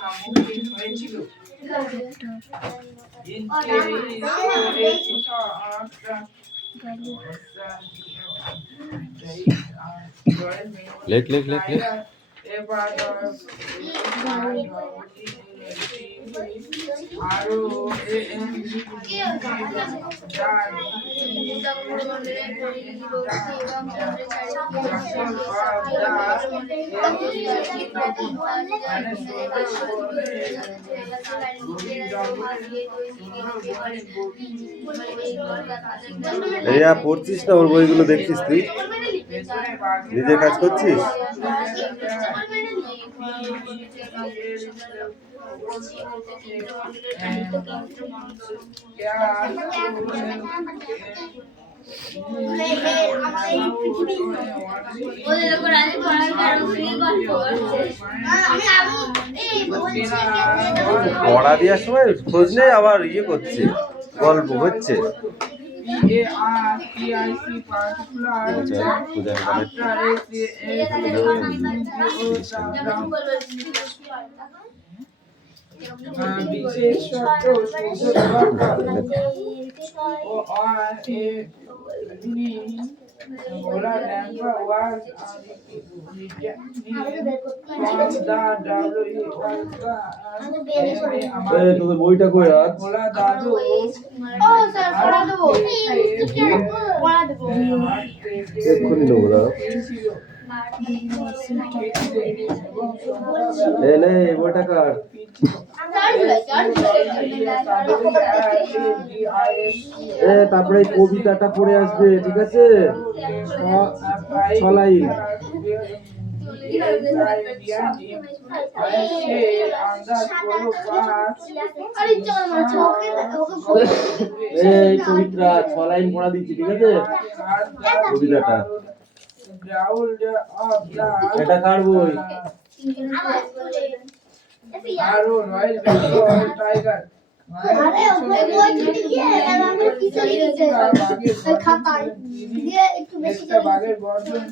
সম্মুখীন হয়েছিল। লেখ লেখ লেখ লেখ আরো এইয়া পড়ছিস না ওর বইগুলো দেখছিস তুই নিজে কাজ করছিস পড়া দেওয়ার সময় খোঁজ নেই আবার ইয়ে করছে গল্প হচ্ছে বিশেষ তোদের বইটা কই আজ দাদু এক্ষুনি নেবো দাদা এই বইটা কার তারপরে এই কবিতাটা পড়ে আসবে ঠিক আছে ছলাই এই পবিত্রা 6 লাইন পড়া দিচ্ছি ঠিক আছে কবিতাটা এটা কার বই আরো রয়্যাল বেঙ্গল টাইগার বাঘের বর্জন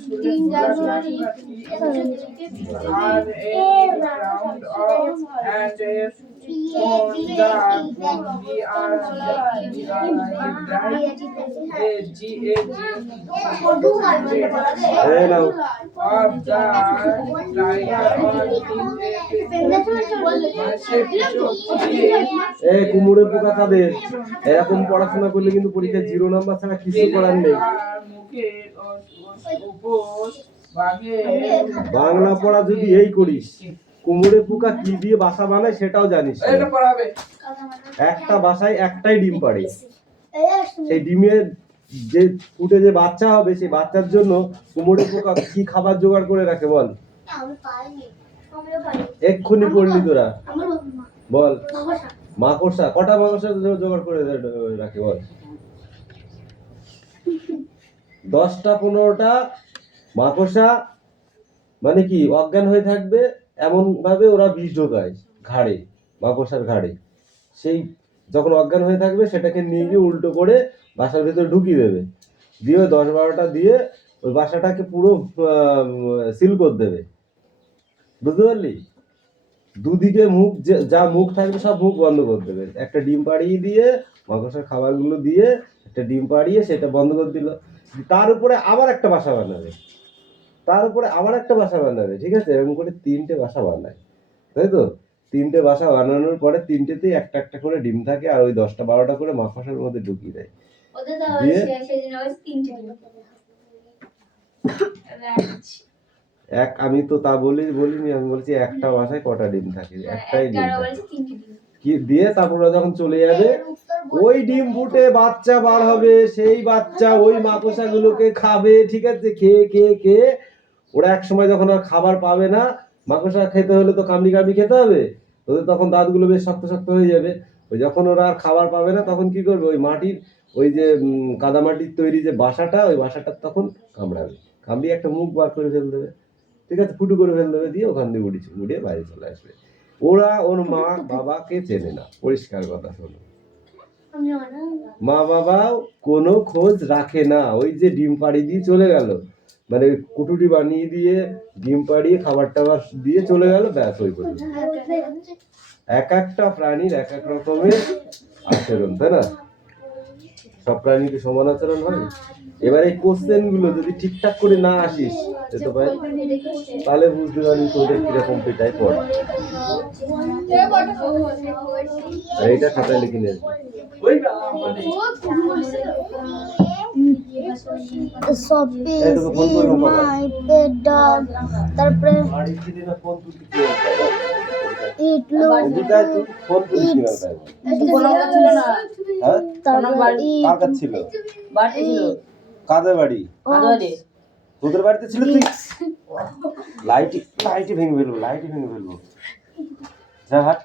কুমড়োর পোকা খাদের এরকম পড়াশোনা করলে কিন্তু পরীক্ষায় 0 নাম্বার ছাড়া কিছু করার নেই বাংলা পড়া যদি এই করিস কুমড়োর পোকা কি দিয়ে বাসা বানায় সেটাও জানিস একটা বাসায় একটাই ডিম পাড়ে সেই ডিমের যে ফুটে যে বাচ্চা হবে সেই বাচ্চার জন্য কুমড়োর পোকা কি খাবার জোগাড় করে রাখে বল এক্ষুনি পড়লি তোরা বল মাকড়সা কটা মাকড়সা জোগাড় করে রাখে বল 10টা 15টা মাকড়সা মানে কি অজ্ঞান হয়ে থাকবে এমন ভাবে ওরা বিষ ঢোকায় ঘাড়ে মাকড়সার ঘাড়ে সেই যখন অজ্ঞান হয়ে থাকবে সেটাকে নিয়ে গিয়ে উল্টো করে বাসার ভিতরে ঢুকিয়ে দেবে দিয়ে 10-12টা দিয়ে ওই বাসাটাকে পুরো সিল করে দেবে বুঝতে পারলি দুদিকে মুখ যা মুখ থাকবে সব মুখ বন্ধ করে দেবে একটা ডিম পাড়িয়ে দিয়ে মাকড়সার খাবারগুলো দিয়ে একটা ডিম পাড়িয়ে সেটা বন্ধ করে দিল তার উপরে আবার একটা বাসা বানাবে ঠিক আছে এরকম করে 3টে বাসা বানায় তাই তো 3টে বাসা বানানোর পরে 3টেতেই একটা একটা করে ডিম থাকে আর ওই 10টা 12টা করে মাকড়সার মধ্যে ঢুকিয়ে দেয় আমি তো তা বলিনি আমি বলছি একটা বাসায় কটা ডিম থাকে একটাই ডিম কি দিয়ে তারপরে যখন চলে যাবে ওই ডিম ফুটে বাচ্চা বার হবে সেই বাচ্চা ওই মাকড়সাগুলোকে খাবে ঠিক আছে খেয়ে ওরা এক সময় যখন আর খাবার পাবে না মাকড়সা খেতে হলে তো কামড়ি খেতে হবে ওদের তখন দাঁতগুলো বেশ শক্ত হয়ে যাবে ওই যখন ওরা আর খাবার পাবে না তখন কি করবে ওই মাটির ওই যে কাদামাটির তৈরি যে বাসাটা ওই বাসাটা তখন কামড়িয়ে একটা মুখ বার করে ফেল দেবে ঠিক আছে ফুটু করে ফেল দেবে দিয়ে ওখান দিয়ে উড়িয়ে বাইরে চলে আসবে ওরা ওর মা বাবাকে চেনে না পরিষ্কার কথা শোনো মা বাবাও কোনো খোঁজ রাখে না, ওই যে ডিম পাড়ি দিয়ে চলে গেল, মানে কুটুরি বানিয়ে দিয়ে ডিম পাড়িয়ে খাবার টাবার দিয়ে চলে গেল, ব্যাস ওই পর্যন্ত। এক একটা প্রাণীর এক এক রকমের আচরণ, তাই না? সব প্রাণীর কি সমান আচরণ হয়? এবার এই কোশ্চেন গুলো যদি ঠিকঠাক করে না আসিস তো ভাই, তাহলে বুঝতে পারবি তোদের কিরকম পেটায় পড়ে। আর এইটা খাতায় লিখে নিয়ে আসবি। তারপরে কাদের বাড়ি? তোদের বাড়িতে ছিল? তুই লাইটি ভেঙে ফেলবো, যা হাট।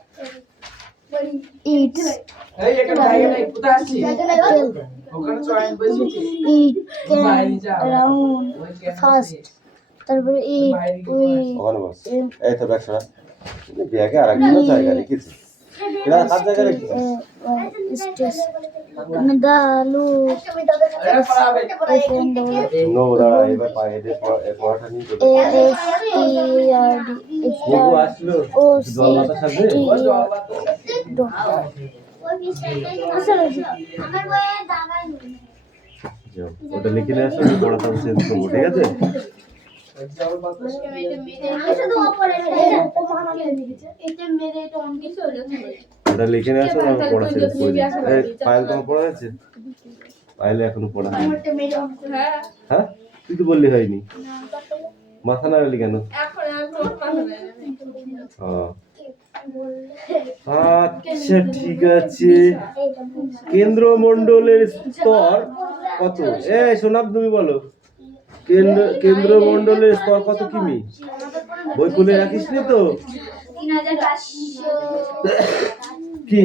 এই এখানে জায়গা নাই, কোথায় আসছি? ওখানে চয়েন বসেছি। তারপরে ওখানে বস। এই তো ব্যাগ সরা। ব্যাগে আরেকটা জায়গা রেখেছি। এরা কার জায়গা রেখেছিস? নো দাঁড়া, এবার পায়ে পড়াটা নিয়ে বাবু আসলো, জল বাতাস আসবে? ওটা লিখে নিয়ে আসো, পড়াটা চেঞ্জ করবো, ঠিক আছে? ওটা লিখে নিয়ে আসো, আমি পড়া চেঞ্জ করে দিই। পায়েল তোমার পড়া হয়েছে? পায়েলে এখনো পড়া হয়নি। হ্যাঁ, তুই তো বললি হয়নি, মাথা নাড়ালি কেন? আচ্ছা ঠিক আছে। কেন্দ্রমণ্ডলের স্তর কত? সোনাব তুমি বলো, কেন্দ্রমণ্ডলের স্তর কত কিমি? বই খুলে রাখিস নি তো? কি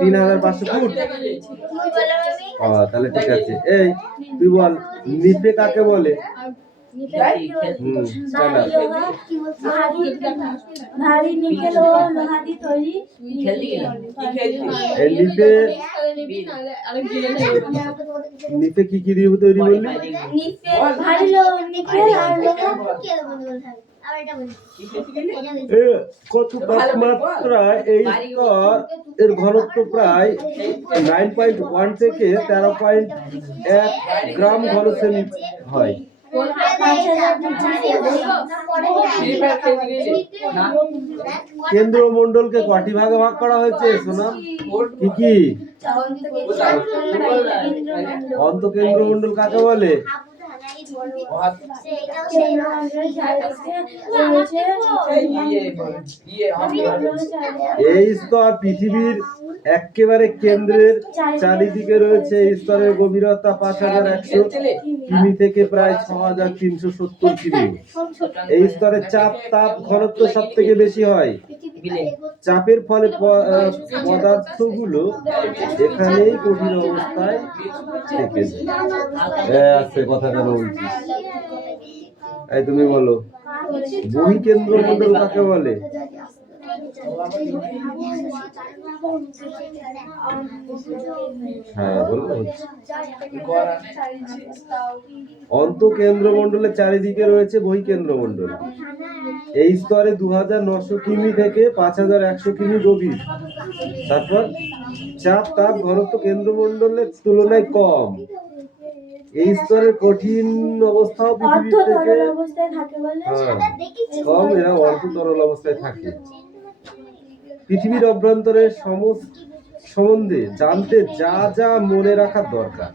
3500 ফুট? তাহলে ঠিক আছে। এই তুই বল, নিপে কাকে বলে? নিপে কি কি দিয়ে তৈরি বললি? কত তাপমাত্রায় এই স্তর এর ঘনত্ব প্রায় 9.1 থেকে 13.1 গ্রাম ঘনসেমি হয়। কেন্দ্রমণ্ডলকে কটি ভাগে ভাগ করা হয়েছে সোনা? কি কি? অন্তঃকেন্দ্রমণ্ডল কাকে বলে? এই স্তর পৃথিবীর একেবারে কেন্দ্রের চারিদিকে রয়েছে। এই স্তরের গভীরতা 5100 কিমি থেকে প্রায় 6370 কিমি। এই স্তরে চাপ তাপ ঘনত্ব সব থেকে বেশি হয়। চাপের ফলে পদার্থগুলো এখানেই কঠিন অবস্থায় থেকে যায়। কথা কেন বলছিস? এই তুমি বলো, বহিঃকেন্দ্রমণ্ডল কাকে বলে? হ্যাঁ বলো। অন্তঃকেন্দ্রমণ্ডলের চারিদিকে রয়েছে বহিঃকেন্দ্রমণ্ডল। এই স্তরে 2900 কিমি থেকে 5100 কিমি গভীর। তারপর চাপ তাপ ঘনত্ব কেন্দ্রমণ্ডলের তুলনায় কম। এই স্তরের কঠিন অবস্থাও পৃথিবীর থেকে কম, এরা অল্প তরল অবস্থায় থাকে। পৃথিবীর অভ্যন্তরের সম্বন্ধে জানতে যা যা মনে রাখা দরকার,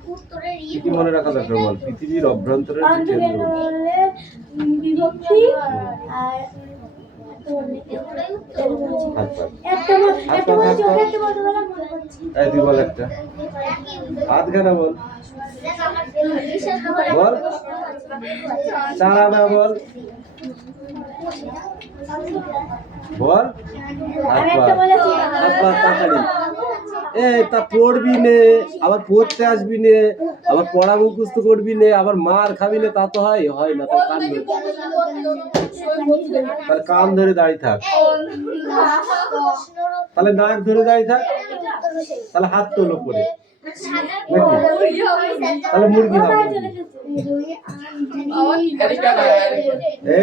কি মনে রাখা দরকার বল? পৃথিবীর অভ্যন্তরের কেন্দ্র তুই বল একটা, আধখানা বল, বল চারানা বল, বল তাড়াতাড়ি। তা পড়বি নে, আবার পড়তে আসবি নে, আবার পড়া মুখস্থ করবি নে, আবার মার খাবি নে, তা তো হয় না। তাহলে কান ধরে দাঁড়িয়ে থাক, তাহলে নাক ধরে দাঁড়িয়ে থাক, তাহলে হাত তোলো করে, তাহলে মুরগি হবে।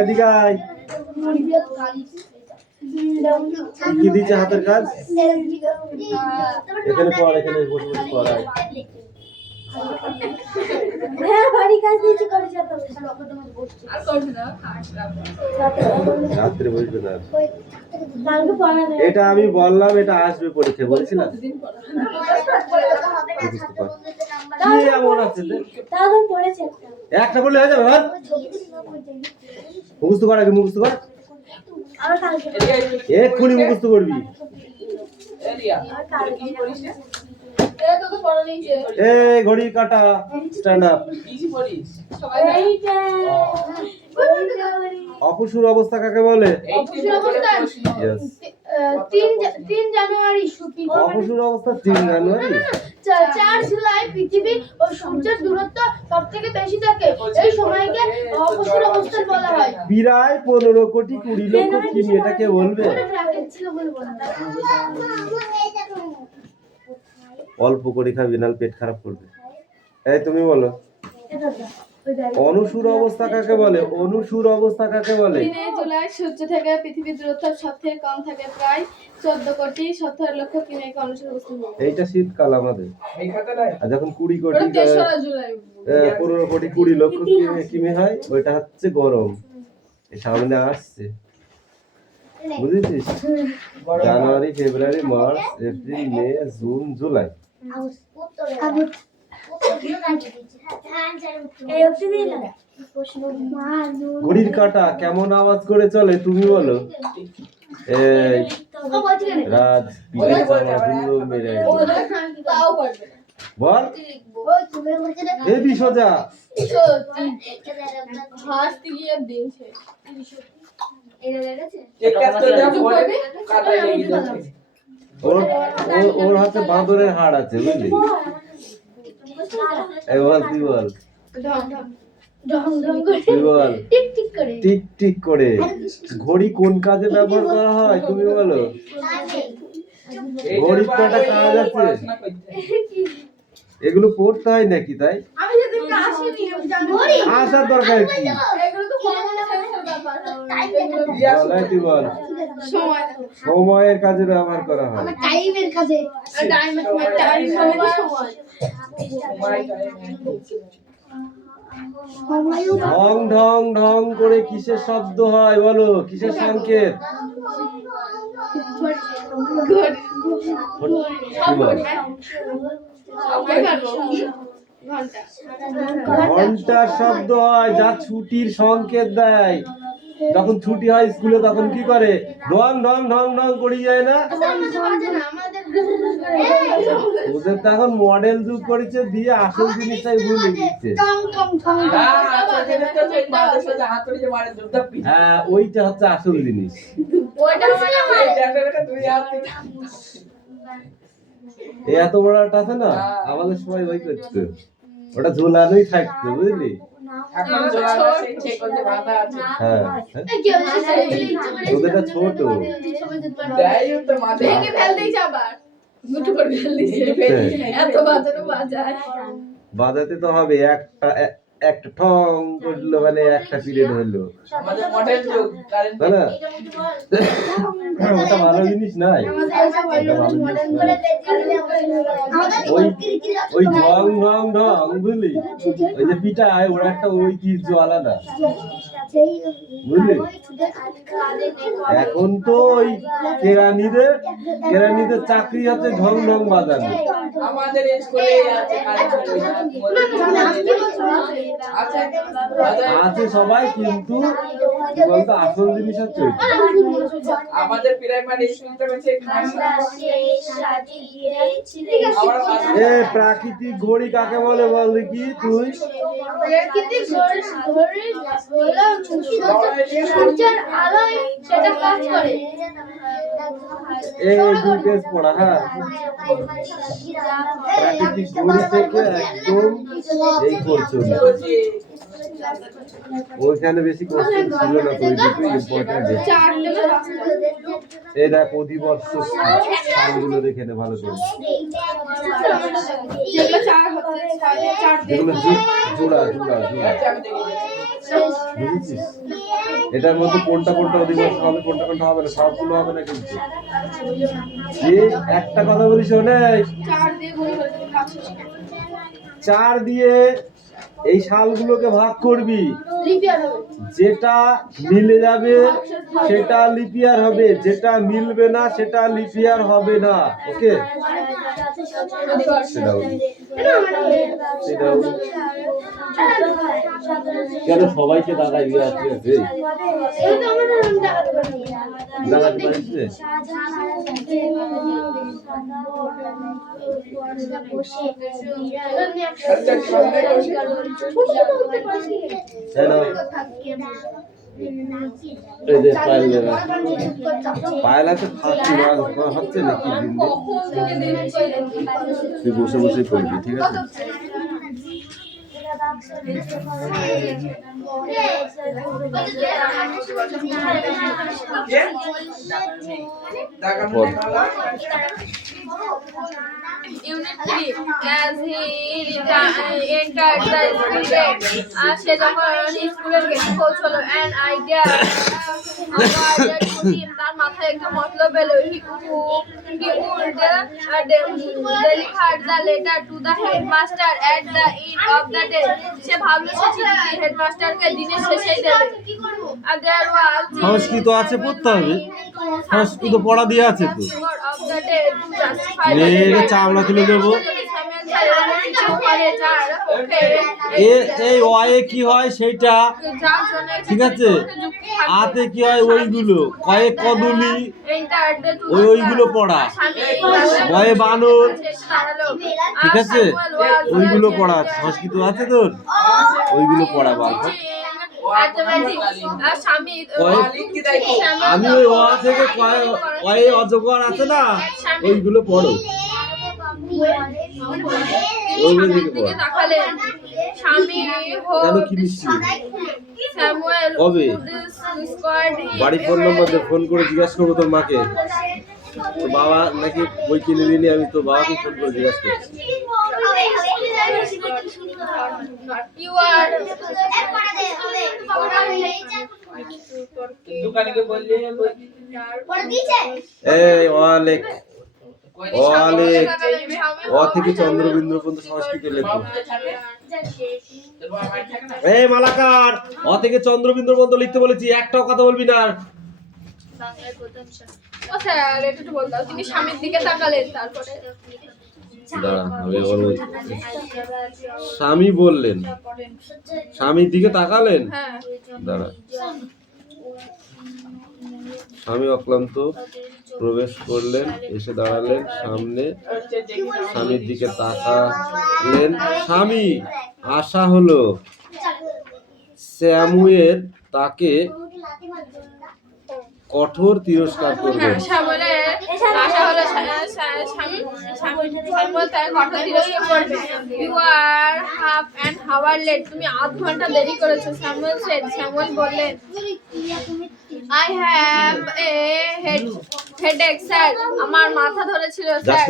এদিকে আয়, কি দিচ্ছে হাতের কাজ? এখানে পড়, এখানে বসে বসে পড়ায়। রাত্রে বসবে না, এটা আমি বললাম, এটা আসবে পরীক্ষা, বলেছিলাম। এমন আছে একটা বললে হয়ে যাবে, মুখস্থ কর, আগে মুখস্থ কর, এক্ষুনি মুখস্থ করবি। এই ঘড়ি কাটা, স্ট্যান্ড আপ। অপসুর অবস্থা কাকে বলে? অপসুর অবস্থা 3 জানুয়ারি। অপসুর অবস্থা 3 জানুয়ারি। 4 জুলাই পৃথিবী ও সূর্যের দূরত্ব সবথেকে বেশি থাকে, এই সময়কে অপসুর অবস্থা বলা হয়। প্রায় 15 কোটি 20 লক্ষ কিমি, এটাকে বলবে? অল্প করে খাবি, নাহলে পেট খারাপ করবে। এই তুমি বলো, অনুসুর অবস্থা কাকে বলে? অনুসুর অবস্থা কাকে বলে? 3 জুলাই সূর্য থেকে পৃথিবীর দূরত্ব সবথেকে কম থাকে, প্রায় 14 কোটি 17 লক্ষ কিমি অনুসুর অবস্থা। এইটা শীতকাল আমাদের, আর যখন 20 কোটি 3 জুলাই 15 কোটি 20 লক্ষ কিমি হয়, ওইটা হচ্ছে গরম। এই সামনে আসছে, বুঝেছিস? জানুয়ারি, ফেব্রুয়ারি, মার্চ, এপ্রিল, মে, জুন, জুলাই। ঘড়ির কাঁটা কেমন আওয়াজ করে চলে তুমি বলো? এই রাজ মেরে বল, এ বিশজা ওর হাতে বাঁদরের হাড় আছে, বুঝলি? বল, তুই বল, টিক টিক করে। ঘড়ি কোন কাজে ব্যবহার করা হয় তুমি বলো? ঘড়ির তো একটা কাজ আছে, এগুলো পড়তে হয় নাকি? তাই আসার দরকার কি? তুই বল, সময়ের কাজে ব্যবহার করা হয়। ঢং ঢং ঢং করে কিসের শব্দ হয় বলো? কিসের সংকেত? ঘন্টার শব্দ হয়, যা ছুটির সংকেত দেয়। যখন ছুটি হয় স্কুলে তখন কি করে? ঢং ঢং ঢং ঢং করি যায় না? ওদের তো এখন মডেল যুগ করেছে, দিয়ে আসল জিনিসটাই ভুলে দিচ্ছে। হ্যাঁ, ওইটা হচ্ছে আসল জিনিস। এত বড় একটা আছে না, আমাদের সময় ওই করতো, ওটা ঝোলানোই থাকতো, বুঝলি? হ্যাঁ, ওদেরটা ছোট। বাজাতে তো হবে, একটা ঠং করলো মানে একটা পিরিয়ড হলো, ওটা ভালো জিনিস নাই। ওই ঢং ঢং ঢং, বুঝলি? ওই যে পিঠায় ওরা একটা ঐতিহ্য আলাদা, বুঝলি? এখন তো ওই কেরানিদের চাকরি হচ্ছে ঢং ঢং বাজানো। আছে সবাই, কিন্তু বলতো আসল জিনিস হচ্ছে আমাদের প্রাইমারি স্কুলটা হচ্ছে প্রাকৃতিক ঘড়ি কাকে বলে বল দেখি তুই? প্রাকৃতিক ঘড়ি হলো সূর্যের আলোয় সেটা কাজ করে। এই দুই পেজ পড়া, হ্যাঁ। প্রাকৃতিক ঘড়ি থেকে একদম এই পর্যন্ত। ওইখানে বেশি কোশ্চেন ছিল না, তো ওই দুটোই ইম্পর্টেন্ট। এই দেখ অধিবর্ষ সালগুলো দেখে নে ভালো করে, যেগুলো 4 হচ্ছে 4 যেগুলো জোড়া জোড়া জোড়া, বুঝেছিস? এটার মধ্যে কোনটা কোনটা অধিবর্ষ হবে, কোনটা কোনটা হবে না, সবগুলো হবে না কিন্তু। যে একটা কথা বলিস অনেক, 4 দিয়ে গুণ করে দেবে 4 দিয়ে এই সালগুলোকে ভাগ করবি, লিপিয়ার হবে। যেটা মিলে যাবে সেটা লিপিয়ার হবে, যেটা মিলবে না সেটা লিপিয়ার হবে না। ওকে, সেটাও সেটাও কেন সবাইকে দাগাই দিয়ে আসছে? দাগাতে পারিস রে? এই যে পায়েল আছে, খাচ্ছি না হচ্ছে নাকি দিন দিন? তুই বসে বসে করবি, ঠিক আছে? Unit 3 as he entered the school gate, সে যখন স্কুলের গেটে পৌঁছলো, an idea occurred to him, তার মাথায় একটা মতলব এলো। He would deliver the letter to the headmaster at the end of the day. সে ভাবলো সে চিঠি হেডমাস্টারকে দিনের শেষেই দেবে। And there was সংস্কৃত আছে, পড়তে হবে, সংস্কৃত পড়া দিয়ে আছে তো। of the day to justify the মেয়েরে চামড়া তুলে দেবো। এই অয়ে কি হয় সেইটা, ঠিক আছে? আতে কি হয় ওইগুলো, কয়ে কদলি ওইগুলো পড়া, বয়ে বানর, ঠিক আছে? ওইগুলো পড়া, সংস্কৃত আছে তোর, ওইগুলো পড়া। আমি ওই অ থেকে কয়ে অজগর আছে না, ওইগুলো পড়ো, ওইগুলো দিকে পড়ো। কেন কি মিষ্টি কবে বাড়ি ফোন নম্বর দে, ফোন করে জিজ্ঞাসা করবো তোর মাকে। তো বাবা নাকি বই কিনে দিনি, আমি তো বাবাকে ফোন করে জিজ্ঞাসা করছি। এই অলেখ অলেখ অ থেকে চন্দ্রবিন্দু পর্যন্ত সংস্কৃত লেখো। এই মালাকার, অ থেকে চন্দ্রবিন্দু পর্যন্ত লিখতে বলেছি, একটাও কথা বলবি না। তিনি স্বামীর দিকে তাকালেন, তারপরে স্বামী বললেন, স্বামীর দিকে তাকালেন, দাঁড়া। স্বামী অক্লান্ত প্রবেশ করলেন, এসে দাঁড়ালেন সামনে, স্বামীর দিকে তাকালেন। স্বামী আশা হলো স্যামুয়েল তাকে কঠোর তিরস্কার করবেন। তুমি আধ ঘন্টা দেরি করেছো, স্যামুয়েল সেড। স্যামুয়েল বললেন, I have a headache, sir. আমার মাথা ধরেছিল, স্যার।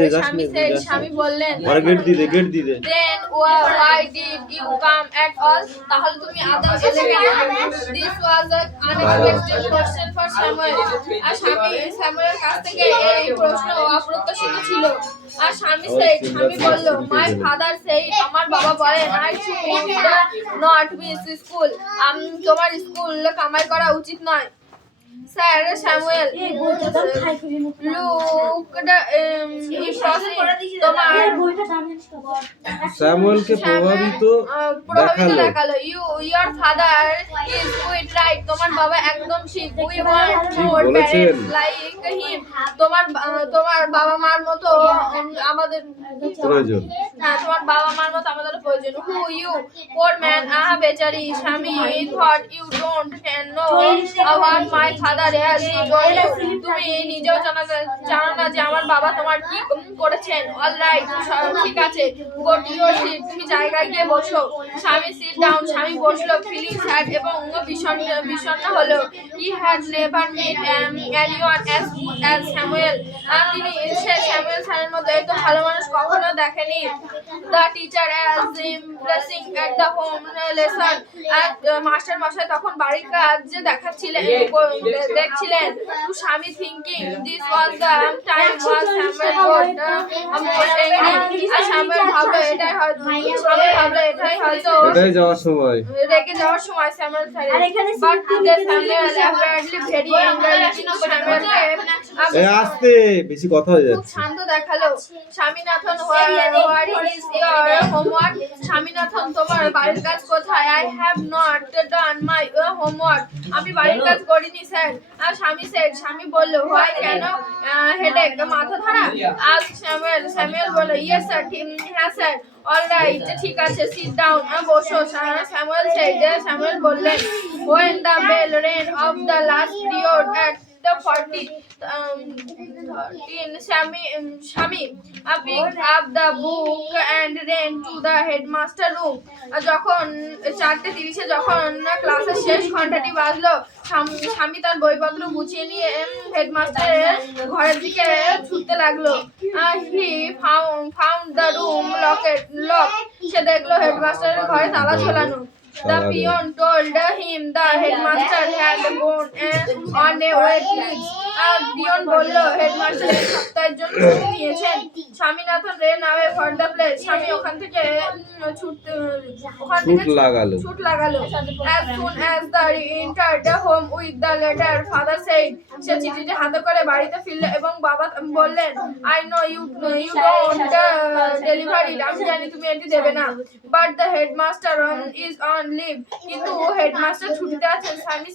স্বামী বললেন, Then why did you come at all? তাহলে তুমি আদৌ এলে কেন? This was an unexpected question for Samuel. আর স্যামুয়েলের কাছ থেকে এই প্রশ্ন অপ্রত্যাশিত ছিল। আর স্বামী বলল, My father said, আমার বাবা বলেন, I should not miss school. তোমার স্কুল কামাই করা উচিত নয়। Sir Samuel, look the তোমার স্যামুয়েলকে প্রভাবিত প্রভাবিত দেখালো। দেখালো। Your father is quite right. তোমার বাবা একদম ঠিক। We want ঠিক more বলেছেন। parents like him. তোমার বাবা মার মতো আমাদের প্রয়োজন। হ্যাঁ, তোমার বাবা মার মতো আমাদের প্রয়োজন। Who you? Poor man, বেচারি স্বামী thought you don't know about my father as he told you. তুমি নিজেও জানো না যে আমার বাবা তোমার কি করেছেন। All right, ঠিক আছে, go to your seat. তুমি জায়গায় গিয়ে বসো। স্বামী sit down. স্বামী বসলো, feeling sad এবং বিষণ্ণ হলো। He had never met anyone as good as Samuel. তিনি স্যামুয়েল স্যারের মতো এত ভালো মানুষ কখনো দেখেনি। The teacher as impressing at the home lesson. Master মশাই তখন বাড়ির কাজ দেখছিলেন। To স্বামী thinking this was the time was Samuel got most angry. R Samuel ভাবলো এটাই হয়তো এটাই যাওয়ার সময়। রেগে যাওয়ার সময় স্যামুয়েল স্যারের। But today Samuel apparently very angry. কিন্তু স্যামুয়েলকে এই আস্তে বেশি কথা হয়ে খুব যাচ্ছে। শান্ত দেখালো। Swaminathan what is your homework? Swaminathan তোমার বাড়ির কাজ কোথায়? I have not done my homework. আমি বাড়ির কাজ করিনি স্যার। আর স্বামী বলল why কেন? হেডেক মাথা ধরা? ask স্যামুয়েল বলল yes sir, হ্যাঁ স্যার। all right, ঠিক আছে, sit down. বসো। স্যামুয়েল বললেন when the bell rang of the last period at the 13 Shami picked up the book and ran to the headmaster room. যখন 4:30 যখন ক্লাসের শেষ ঘন্টাটি বাজলো, স্বামী তার বইপত্র গুছিয়ে নিয়ে হেডমাস্টারের ঘরের দিকে ছুটতে লাগলো। He found the room locked. সে দেখলো হেডমাস্টারের ঘরে তালা ঝোলানো। The peon told him the headmaster had gone on a wet leave. Peon বলল হেডমাস্টার এই সপ্তাহের জন্য ছুটি নিয়েছেন। Swaminathan ran away for the place. স্বামী ওখান থেকে ছুট লাগালো। As soon as they entered the home with the letter, father said. সে চিঠিটি হাতে করে বাড়িতে ফিরল এবং বাবা বললেন I know you don't deliver it. আমি জানি তুমি এটি দেবে না। But the headmaster is on leave. কিন্তু হেডমাস্টার ছুটিতে আছেন। স্বামী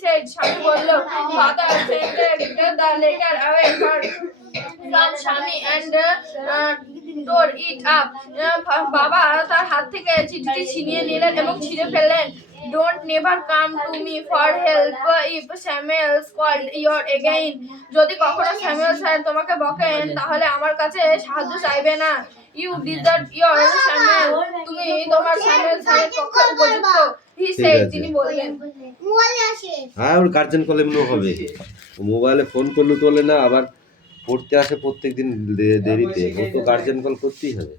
বলল father sent the letter away from স্বামী and tore it up. বাবা তার হাত থেকে চিঠিটি ছিনিয়ে নিলেন এবং ছিঁড়ে ফেললেন। Don't never come to me for help if Samuel called you again. যদি কখনো স্যামুয়েল স্যার তোমাকে বকেন তাহলে আমার কাছে সাহায্য চাইবে না। You deserve your Samuel. তুমি তোমার স্যামুয়েল স্যারের পক্ষে উপযুক্ত। He said. তিনি বললেন। হ্যাঁ, ওর গার্জেন কল এমনিও হবে। মোবাইলে ফোন করলে তোলে না, আবার পড়তে আসে প্রত্যেকদিন দেরিতে। ও তো গার্জেন কল করতেই হবে।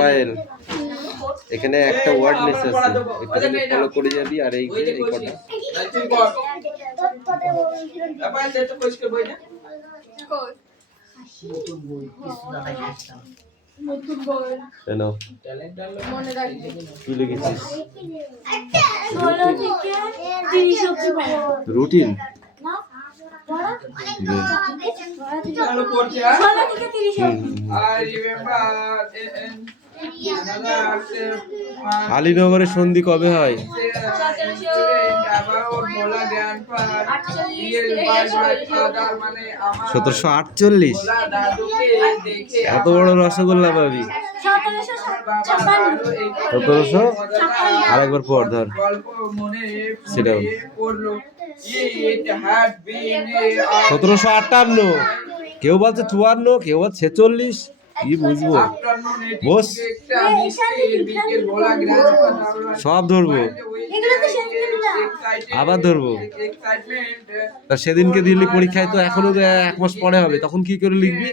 পায়েল, এখানে একটা ওয়ার্ড মেসেজ আছে, এটা তুমি ফলো করে যাবি। আর এই যে এই কথা কেন কি লিখেছিস? রুটিন আলীনগরের সন্ধি কবে হয়? 1748। এত বড় রসগোল্লা পাবি? 1700 আর একবার পর ধর সেটা 1758। কেউ বলছে 54, কেউ বলছে 46। কি বুঝবো? বস সব ধরবো, আবার ধরবো। তা সেদিনকে দিল্লি পরীক্ষায় তো এখনো 1 মাস পরে হবে, তখন কি করে লিখবি?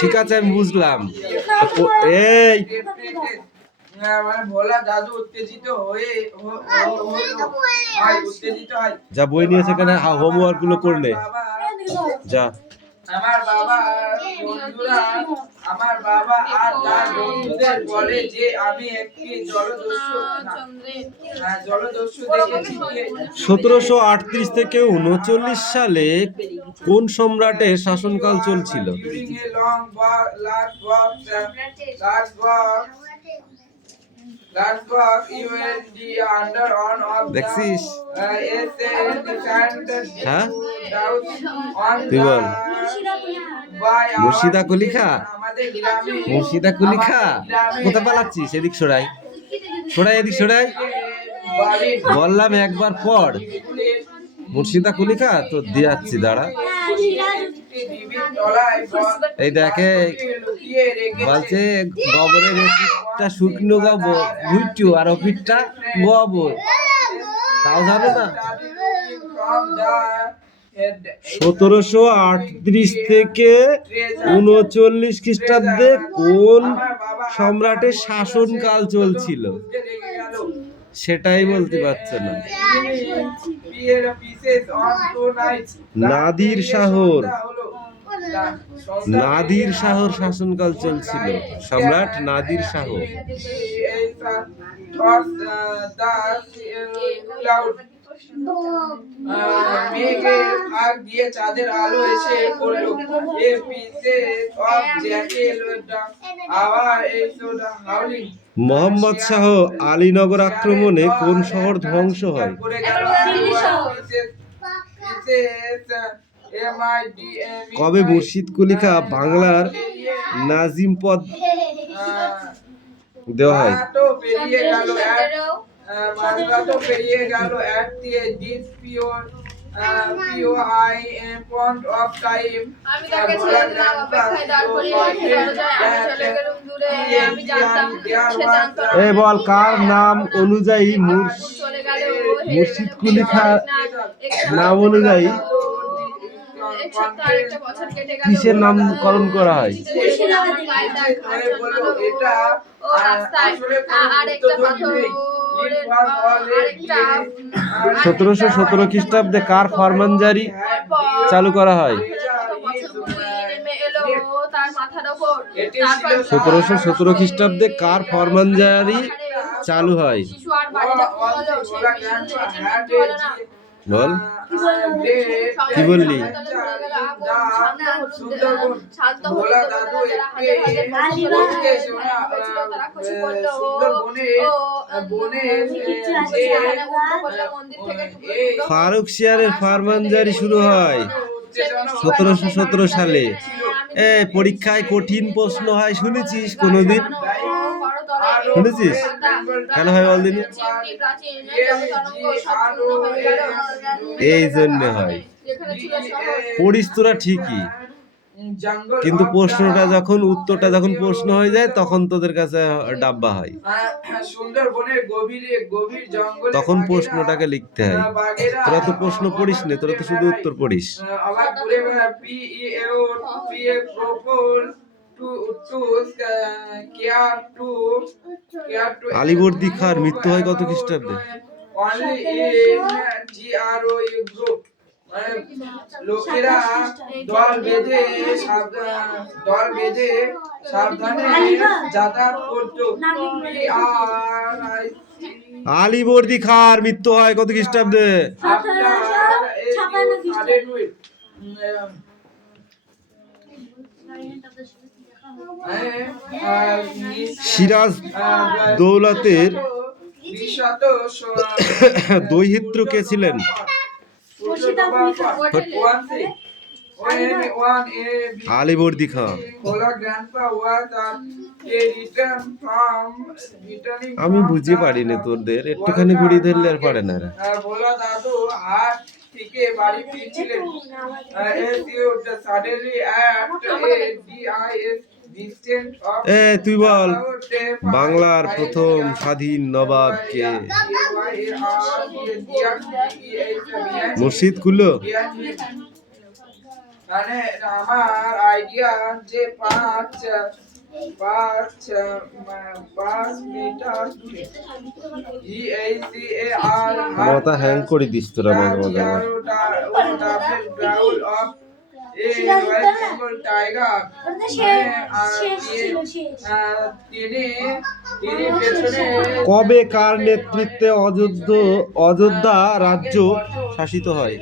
ঠিক আছে, আমি বুঝলাম। এই যা বই নিয়েছে এখানে হোমওয়ার্ক গুলো করলে যা। আমার বন্ধুরা আমার বাবা আর তার বন্ধুদের বলে যে আমি একটি জলদস্যু দেখেছি। 1738 থেকে 39 সালে কোন সম্রাটের শাসনকাল চলছিল? During a long last walk, you will be under on of the দেখছিস? essay defended হ্যাঁ? doubts on তুই বল। by our মুর্শিদা কুলিখা? আমাদের গ্রামে মুর্শিদা কুলিখা? কোথা পালাচ্ছিস? এদিক সরাই, এদিক সরাই। বললাম একবার পর। মুর্শিদা কুলিখা তো দিয়াচ্ছি, দাঁড়া। এই দেখে বলছে গোবরের এপিটটা শুকনো গোবর ভুইটু আর ওপিটটা গোবর, তাও জানো না? 1738 থেকে 39 খ্রিস্টাব্দে কোন সম্রাটের শাসনকাল চলছিল সেটাই বলতে পারছে না। নাদির শাহর শাসনকাল চলছিল, সম্রাট নাদির শাহ। মেঘের ফাঁক দিয়ে চাঁদের আলো এসে পড়লো। এ pieces of jackal আবার এইটা হাউলিং। মোহাম্মদ শাহ আলীনগর আক্রমণে কোন শহর ধ্বংস হয়? কবে মুর্শিদ কুলিখা বাংলার নাজিম পদ দেওয়া হয়? পেরিয়ে গেল at the deep POI point of time. আমি তাকে ছেড়ে দিলাম অপেক্ষায় দাঁড় করিয়ে রেখে দরজায় আমি চলে গেলুম দূরে। আমি জানতাম সে জানতো না। এই বল, কার নাম অনুযায়ী চলে গেল মুর্শিদ কুলিখা নাম অনুযায়ী এক সপ্তাহ আরেকটা বছর কেটে গেল। কিসের নামকরণ করা হয়? ও রাস্তায় আরেকটা পাথরের আরেকটা 1717 খ্রিস্টাব্দে কার ফরমানজারি চালু করা হয়? 1717 খ্রিস্টাব্দে কার ফরমানজারি চালু হয়? বল, কি বললি? ফারুক শিয়ারের ফরমানজারি শুরু হয় 1717 সালে। পরীক্ষায় কঠিন প্রশ্ন হয় শুনেছিস কোনোদিন? শুনেছিস? কেন হয় বল দিনি? এই জন্য হয়। পড়িস তোরা ঠিকই, কিন্তু প্রশ্নটা যখন উত্তরটা যখন প্রশ্ন হয়ে যায় তখন তোদের কাছে ডাব্বা হয়, সুন্দরবনের গভীর জঙ্গলে তখন প্রশ্নটাকে লিখতে হয়। তোরা তো প্রশ্ন পড়িস না, তোরা তো শুধু উত্তর পড়িস। আলীবর্দী খাঁর মৃত্যু হয় কত খ্রিস্টাব্দে? লোকেরা দল বেঁধে সাবধানে যাতায়াত করতো। আলীবর্দী খাঁর মৃত্যু হয় কত খ্রিস্টাব্দে? সিরাজ দৌলতের দৌহিত্র কে ছিলেন? আলীবর্দী খাঁ। আমি বুঝতে পারি না তোদের, একটুখানি ঘুরি ধরলে আর পারে না। ভোলা দাদু হাট থেকে বাড়ি ফিরছিলেন। তুই বল, বাংলার প্রথম স্বাধীন নবাব কে? মুর্শিদ কুল্লো। মানে আমার আইডিয়া যে 5 মিটার দূরে মাথা হ্যাং করে দিস তোরা মাঝে মাঝে। এ রয়্যাল বেঙ্গল টাইগার তিনি পেছনে কবে কার নেতৃত্বে অযোধ্যা রাজ্য শাসিত হয়?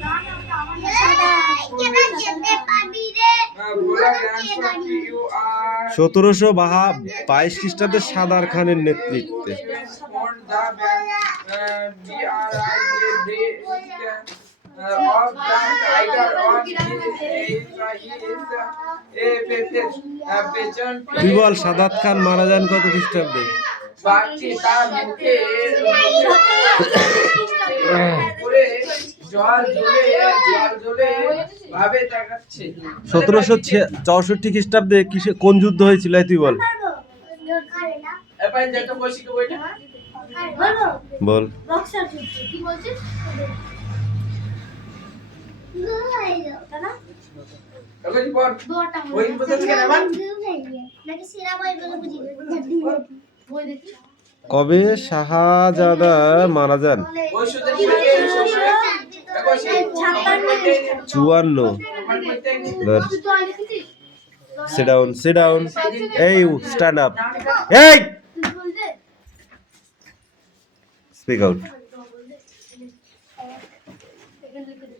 ভোলা গ্র্যান্ডসন ইউ আর 1722 খ্রিস্টাব্দে সাদার খানের নেতৃত্বে। of the tiger on his তুই বল সাদাত খান মারা যান কত খ্রিস্টাব্দে? বাঘটি তার মুখে করে জল জ্বলে ভাবে তাকাচ্ছে। 1764 খ্রিস্টাব্দে কোন যুদ্ধ হয়েছিল তুই বল? এবার যত বসি তো বইটা বল। কি বলছিস? তখন পর দুয়াটা ওই বুঝতে থেকে নামান বই দেখি। কবে শাহজাদা মারা যান? ওই সুদের থেকে এই সময় দেখো সেই 54। তুই তো আগে দেখেছিস? sit down এই stand up এই তুই বল দে। speak out। এখানে লিখে দে।